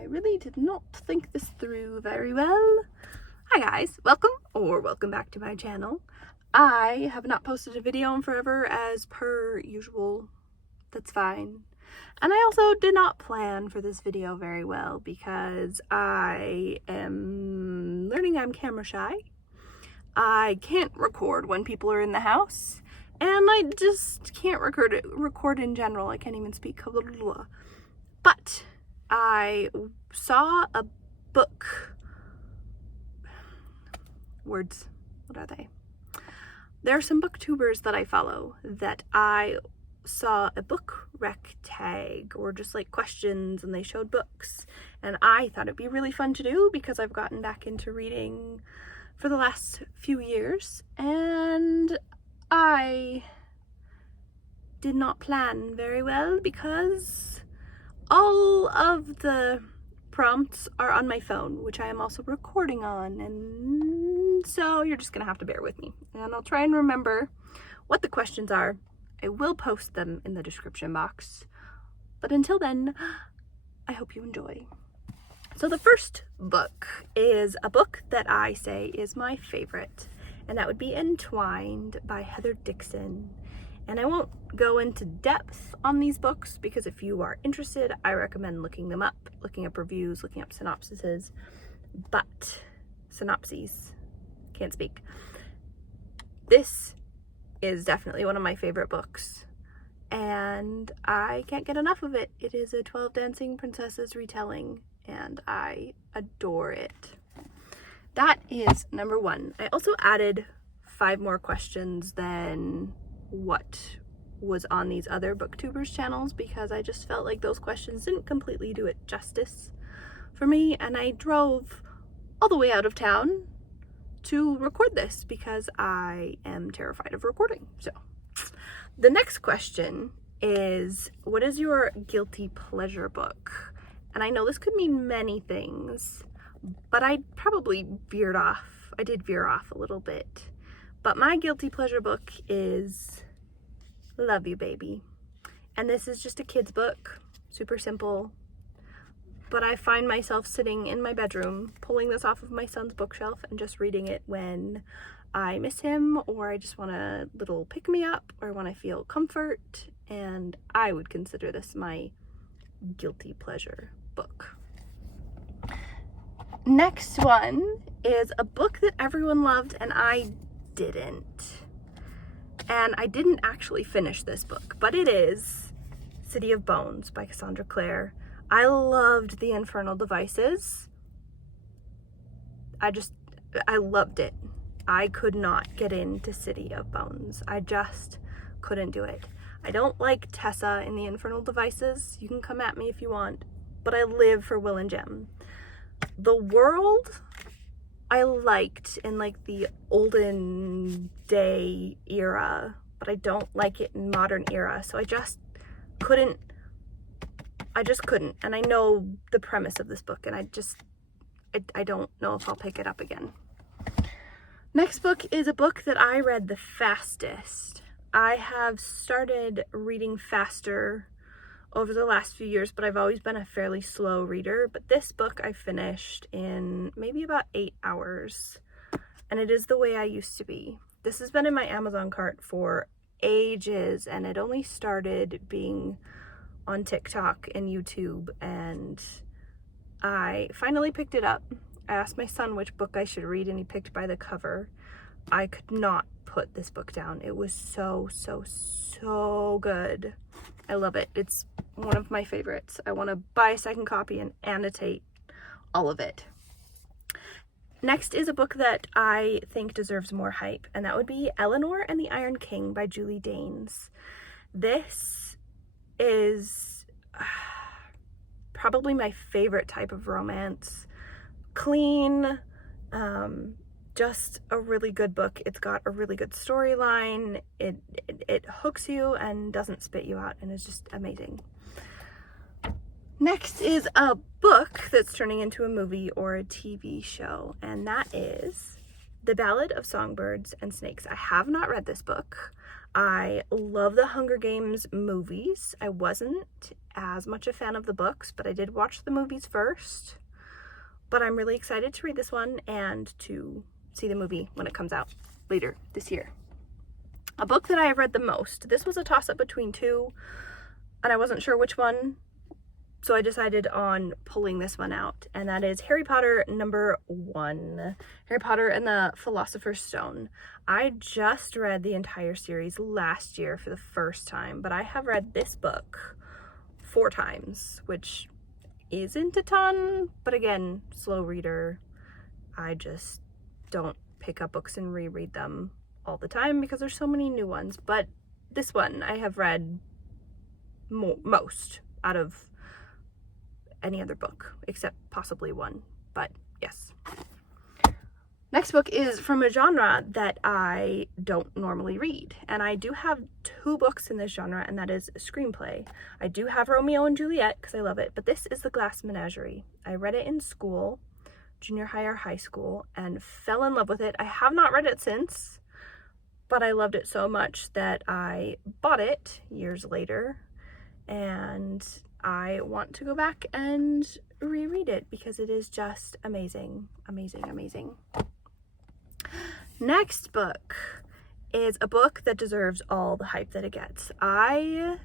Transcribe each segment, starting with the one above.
I really did not think this through very well. Hi guys, welcome back to my channel. I have not posted a video in forever as per usual. That's fine. And I also did not plan for this video very well because I am learning I'm camera shy. I can't record when people are in the house, and I just can't record in general. I can't even speak. But I saw a book. Words. What are they? There are some booktubers that I follow that I saw a book rec tag or just like questions, and they showed books, and I thought it'd be really fun to do because I've gotten back into reading for the last few years, and I did not plan very well because all of the prompts are on my phone, which I am also recording on, and so you're just gonna have to bear with me, and I'll try and remember what the questions are. I will post them in the description box, but until then, I hope you enjoy. So the first book is a book that I say is my favorite, and that would be Entwined by Heather Dixon. And I won't go into depth on these books because if you are interested, I recommend looking them up, looking up reviews, looking up synopses. Can't speak. This is definitely one of my favorite books, and I can't get enough of it. It is a 12 Dancing Princesses retelling, and I adore it. That is number one. I also added 5 more questions than what was on these other booktubers channels because I just felt like those questions didn't completely do it justice for me, and I drove all the way out of town to record this because I am terrified of recording. So the next question is, what is your guilty pleasure book? And I know this could mean many things, but I probably veered off. I did veer off a little bit. But my guilty pleasure book is Love You Baby. And this is just a kid's book, super simple. But I find myself sitting in my bedroom, pulling this off of my son's bookshelf and just reading it when I miss him, or I just want a little pick-me-up, or when I feel comfort. And I would consider this my guilty pleasure book. Next one is a book that everyone loved and I didn't. And I didn't actually finish this book, but it is City of Bones by Cassandra Clare. I loved The Infernal Devices. I loved it. I could not get into City of Bones. I just couldn't do it. I don't like Tessa in The Infernal Devices. You can come at me if you want, but I live for Will and Jem. The world I liked in like the olden day era, but I don't like it in modern era. So I just couldn't. And I know the premise of this book, and I don't know if I'll pick it up again. Next book is a book that I read the fastest. I have started reading faster over the last few years, but I've always been a fairly slow reader. But this book I finished in maybe about 8 hours, and it is The Way I Used to Be. This has been in my Amazon cart for ages, and it only started being on TikTok and YouTube, and I finally picked it up. I asked my son which book I should read, and he picked by the cover. I could not put this book down. It was so good. I love it. It's one of my favorites. I want to buy a second copy and annotate all of it. Next is a book that I think deserves more hype, and that would be Eleanor and the Iron King by Julie Danes. This is probably my favorite type of romance. Clean, just a really good book. It's got a really good storyline. It hooks you and doesn't spit you out, and is just amazing. Next is a book that's turning into a movie or a TV show, and that is The Ballad of Songbirds and Snakes. I have not read this book. I love the Hunger Games movies. I wasn't as much a fan of the books, but I did watch the movies first. But I'm really excited to read this one and to see the movie when it comes out later this year. A book that I have read the most. This was a toss-up between two, and I wasn't sure which one, so I decided on pulling this one out, and that is Harry Potter #1, Harry Potter and the Philosopher's Stone. I just read the entire series last year for the first time, but I have read this book 4 times, which isn't a ton, but again, slow reader. I just don't pick up books and reread them all the time because there's so many new ones, but this one I have read most out of any other book, except possibly one, but yes. Next book is from a genre that I don't normally read, and I do have 2 books in this genre, and that is screenplay. I do have Romeo and Juliet because I love it, but this is The Glass Menagerie. I read it in school, junior high or high school, and fell in love with it. I have not read it since, but I loved it so much that I bought it years later, and I want to go back and reread it because it is just amazing, amazing, amazing. Next book is a book that deserves all the hype that it gets. I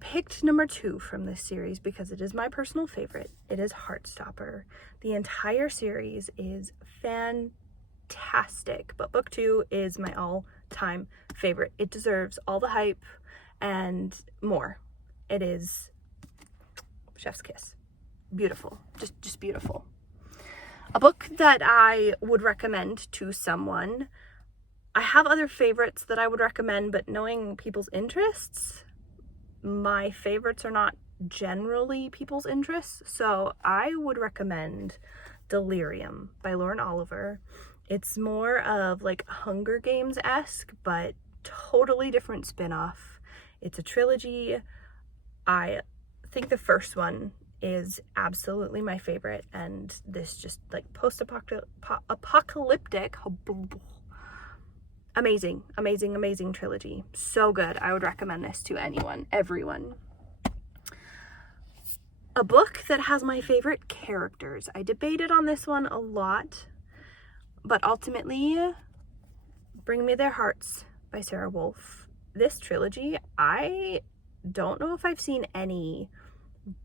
picked #2 from this series because it is my personal favorite. It is Heartstopper. The entire series is fantastic, but book 2 is my all-time favorite. It deserves all the hype and more. It is chef's kiss. Beautiful. Just beautiful. A book that I would recommend to someone. I have other favorites that I would recommend, but knowing people's interests, my favorites are not generally people's interests, so I would recommend Delirium by Lauren Oliver. It's more of like Hunger Games-esque, but totally different spin-off. It's a trilogy. I think the first one is absolutely my favorite, and this just like post-apocalyptic, amazing, amazing, amazing trilogy. So good. I would recommend this to anyone, everyone. A book that has my favorite characters. I debated on this one a lot, but ultimately, Bring Me Their Hearts by Sarah Wolf. This trilogy, I don't know if I've seen any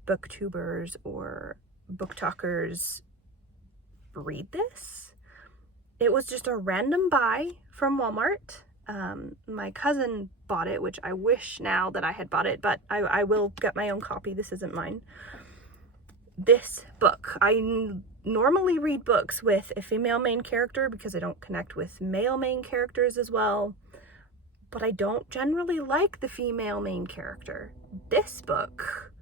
booktubers or book talkers read this. It was just a random buy from Walmart. My cousin bought it, which I wish now that I had bought it, but I will get my own copy. This isn't mine. This book, I normally read books with a female main character because I don't connect with male main characters as well, but I don't generally like the female main character. This book,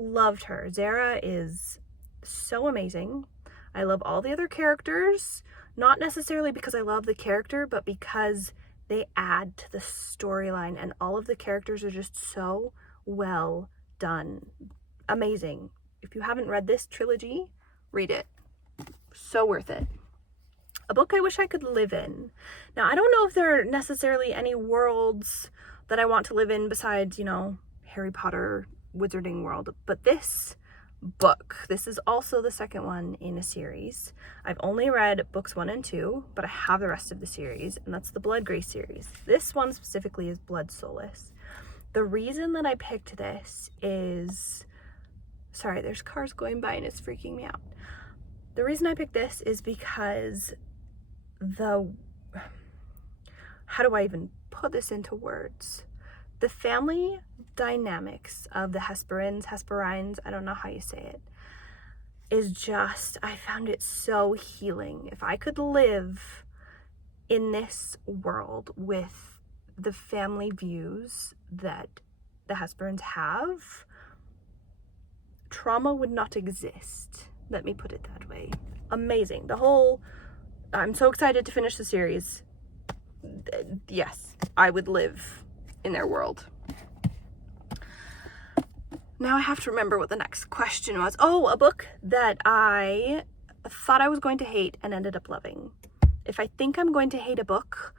loved her. Zara is so amazing. I love all the other characters, not necessarily because I love the character, but because they add to the storyline, and all of the characters are just so well done. Amazing. If you haven't read this trilogy, read it. So worth it. A book I wish I could live in. Now, I don't know if there are necessarily any worlds that I want to live in besides, Harry Potter, Wizarding World, but this book, this is also the second one in a series. I've only read books 1 and 2, but I have the rest of the series, and that's the Bloodgrace series. This one specifically is Blood Solace. The reason that I picked this is, sorry, there's cars going by and it's freaking me out. The reason I picked this is because how do I even put this into words? The family dynamics of the Hesperines, I don't know how you say it, is just, I found it so healing. If I could live in this world with the family views that the Hesperines have, trauma would not exist. Let me put it that way. Amazing. I'm so excited to finish the series. Yes, I would live in their world. Now I have to remember what the next question was. Oh, a book that I thought I was going to hate and ended up loving. If I think I'm going to hate a book,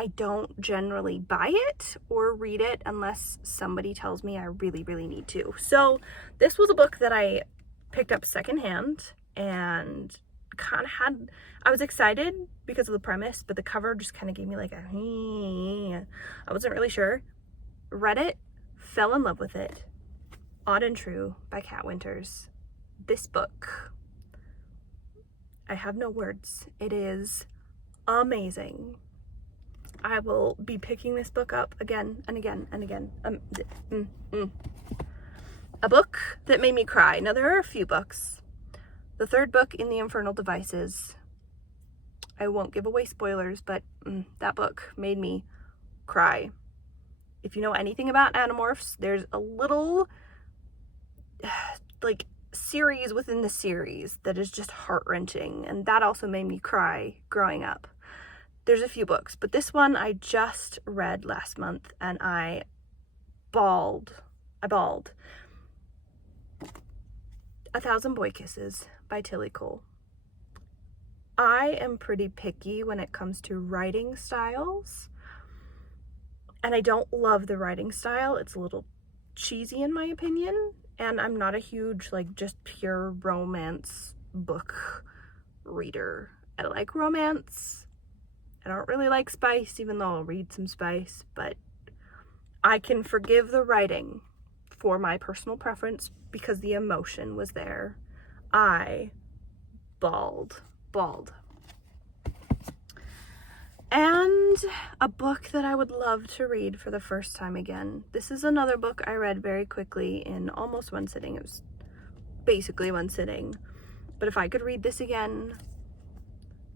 I don't generally buy it or read it unless somebody tells me I really, really need to. So this was a book that I picked up secondhand and kind of had, I was excited because of the premise, but the cover just kind of gave me like I wasn't really sure. Read it, fell in love with it. Odd and True by Kat Winters. This book, I have no words. It is amazing. I will be picking this book up again and again and again. A book that made me cry. Now, there are a few books. The third book in the Infernal Devices. I won't give away spoilers, but that book made me cry. If you know anything about Animorphs, there's a little like series within the series that is just heart-wrenching, and that also made me cry growing up. There's a few books, but this one I just read last month and I bawled. 1,000 Boy Kisses by Tilly Cole. I am pretty picky when it comes to writing styles, and I don't love the writing style. It's a little cheesy in my opinion, and I'm not a huge like just pure romance book reader. I like romance. I don't really like spice, even though I'll read some spice, but I can forgive the writing for my personal preference because the emotion was there. I bawled. And a book that I would love to read for the first time again. This is another book I read very quickly in almost one sitting. It was basically one sitting. But if I could read this again,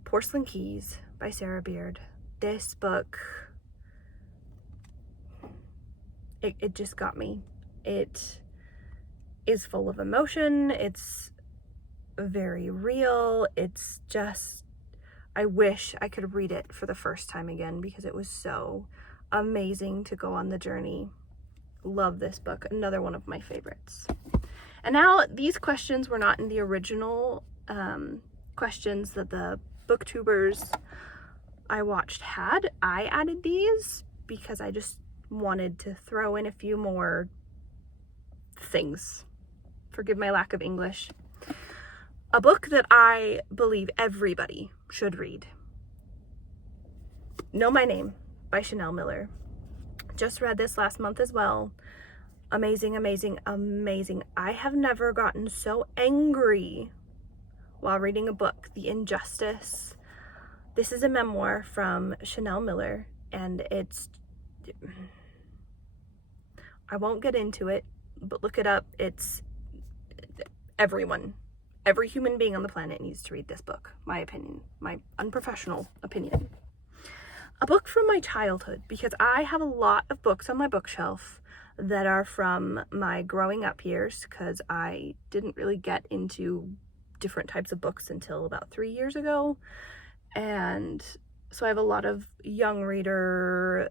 Porcelain Keys by Sarah Beard. This book, it just got me. It is full of emotion. It's very real. It's just, I wish I could read it for the first time again because it was so amazing to go on the journey. Love this book. Another one of my favorites. And now these questions were not in the original questions that the booktubers I watched had. I added these because I just wanted to throw in a few more things. Forgive my lack of English. A book that I believe everybody should read. Know My Name by Chanel Miller. Just read this last month as well. Amazing, amazing, amazing. I have never gotten so angry while reading a book. The injustice. This is a memoir from Chanel Miller, and it's, I won't get into it, but look it up. It's every human being on the planet needs to read this book. My opinion, my unprofessional opinion. A book from my childhood, because I have a lot of books on my bookshelf that are from my growing up years, because I didn't really get into different types of books until about 3 years ago. And so I have a lot of young reader,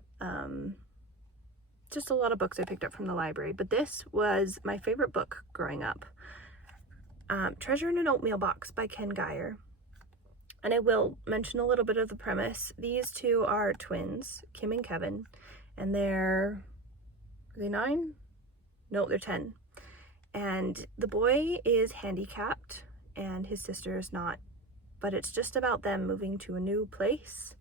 just a lot of books I picked up from the library. But this was my favorite book growing up. Treasure in an Oatmeal Box by Ken Geyer. And I will mention a little bit of the premise. These two are twins, Kim and Kevin, and are they 9? No, they're 10. And the boy is handicapped and his sister is not. But it's just about them moving to a new place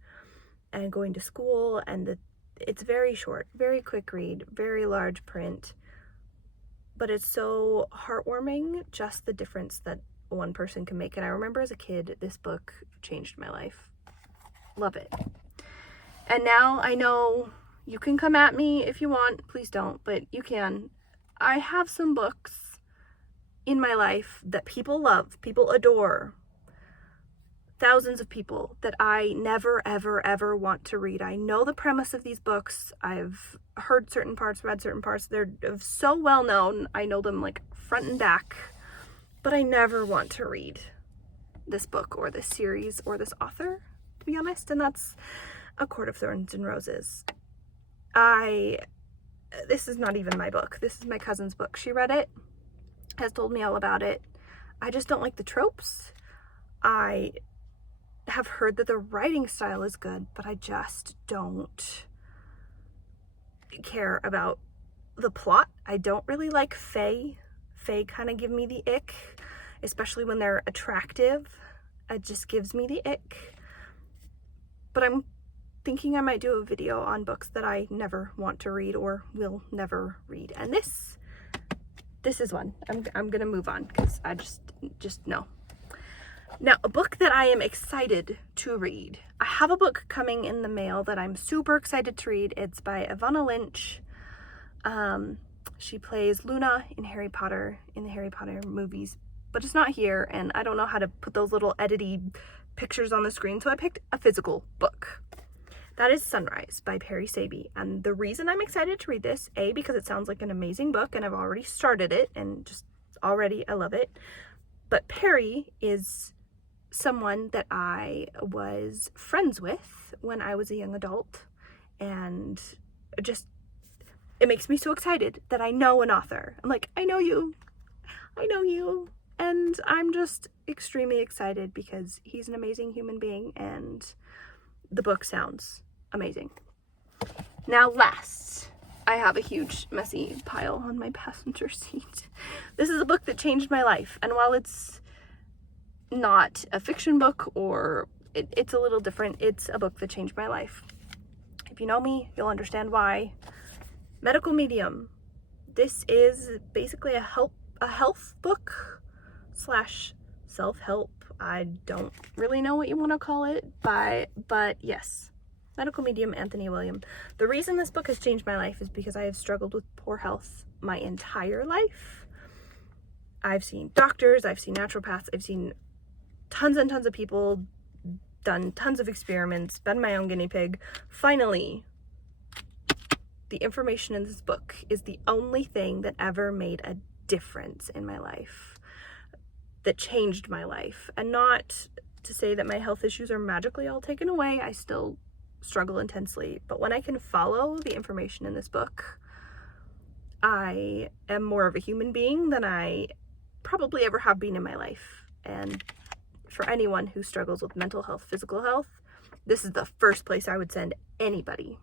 and going to school, and it's very short, very quick read, very large print, but it's so heartwarming, just the difference that one person can make. And I remember as a kid, this book changed my life. Love it. And now I know you can come at me if you want, please don't, but you can. I have some books in my life that people love, people adore, thousands of people that I never, ever, ever want to read. I know the premise of these books. I've heard certain parts, read certain parts. They're so well known. I know them like front and back, but I never want to read this book or this series or this author, to be honest. And that's A Court of Thorns and Roses. This is not even my book. This is my cousin's book. She read it, has told me all about it. I just don't like the tropes. I have heard that the writing style is good, but I just don't care about the plot. I don't really like fae. Fae kind of give me the ick, especially when they're attractive. It just gives me the ick. But I'm thinking I might do a video on books that I never want to read or will never read. And this is one. I'm gonna move on because I just no. Now, a book that I am excited to read. I have a book coming in the mail that I'm super excited to read. It's by Evanna Lynch. She plays Luna in Harry Potter, in the Harry Potter movies, but it's not here, and I don't know how to put those little edity pictures on the screen, so I picked a physical book. That is Sunrise by Perry Saby, and the reason I'm excited to read this, A, because it sounds like an amazing book, and I've already started it, and just already I love it, but Perry is someone that I was friends with when I was a young adult, and just it makes me so excited that I know an author. I'm like, I know you, and I'm just extremely excited because he's an amazing human being and the book sounds amazing. Now last, I have a huge messy pile on my passenger seat. This is a book that changed my life, and while it's not a fiction book, or it's a little different, it's a book that changed my life. If you know me, you'll understand why. Medical Medium. This is basically a health book slash self-help. I don't really know what you want to call it, but yes. Medical Medium, Anthony William. The reason this book has changed my life is because I have struggled with poor health my entire life. I've seen doctors, I've seen naturopaths, I've seen tons and tons of people, done tons of experiments, been my own guinea pig. Finally, the information in this book is the only thing that ever made a difference in my life, that changed my life. And not to say that my health issues are magically all taken away. I still struggle intensely. But when I can follow the information in this book, I am more of a human being than I probably ever have been in my life. And for anyone who struggles with mental health, physical health, this is the first place I would send anybody.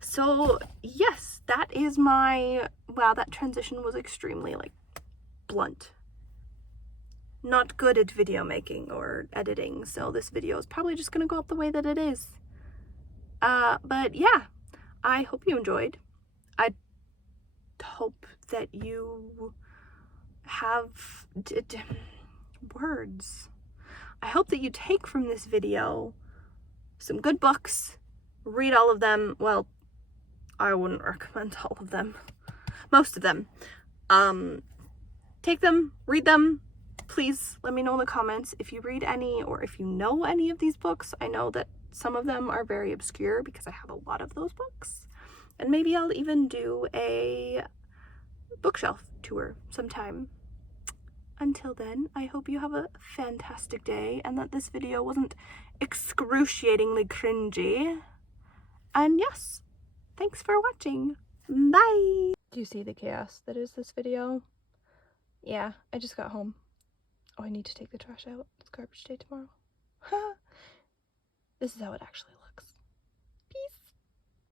So yes, that is my, wow, that transition was extremely blunt. Not good at video making or editing, so this video is probably just gonna go up the way that it is. But yeah, I hope you enjoyed. I hope that you have words. I hope that you take from this video some good books, read all of them. Well, I wouldn't recommend all of them. Most of them. Take them, read them. Please let me know in the comments if you read any or if you know any of these books. I know that some of them are very obscure because I have a lot of those books. And maybe I'll even do a bookshelf tour sometime. Until then, I hope you have a fantastic day and that this video wasn't excruciatingly cringy. And yes, thanks for watching. Bye! Do you see the chaos that is this video? Yeah, I just got home. Oh, I need to take the trash out. It's garbage day tomorrow. This is how it actually looks.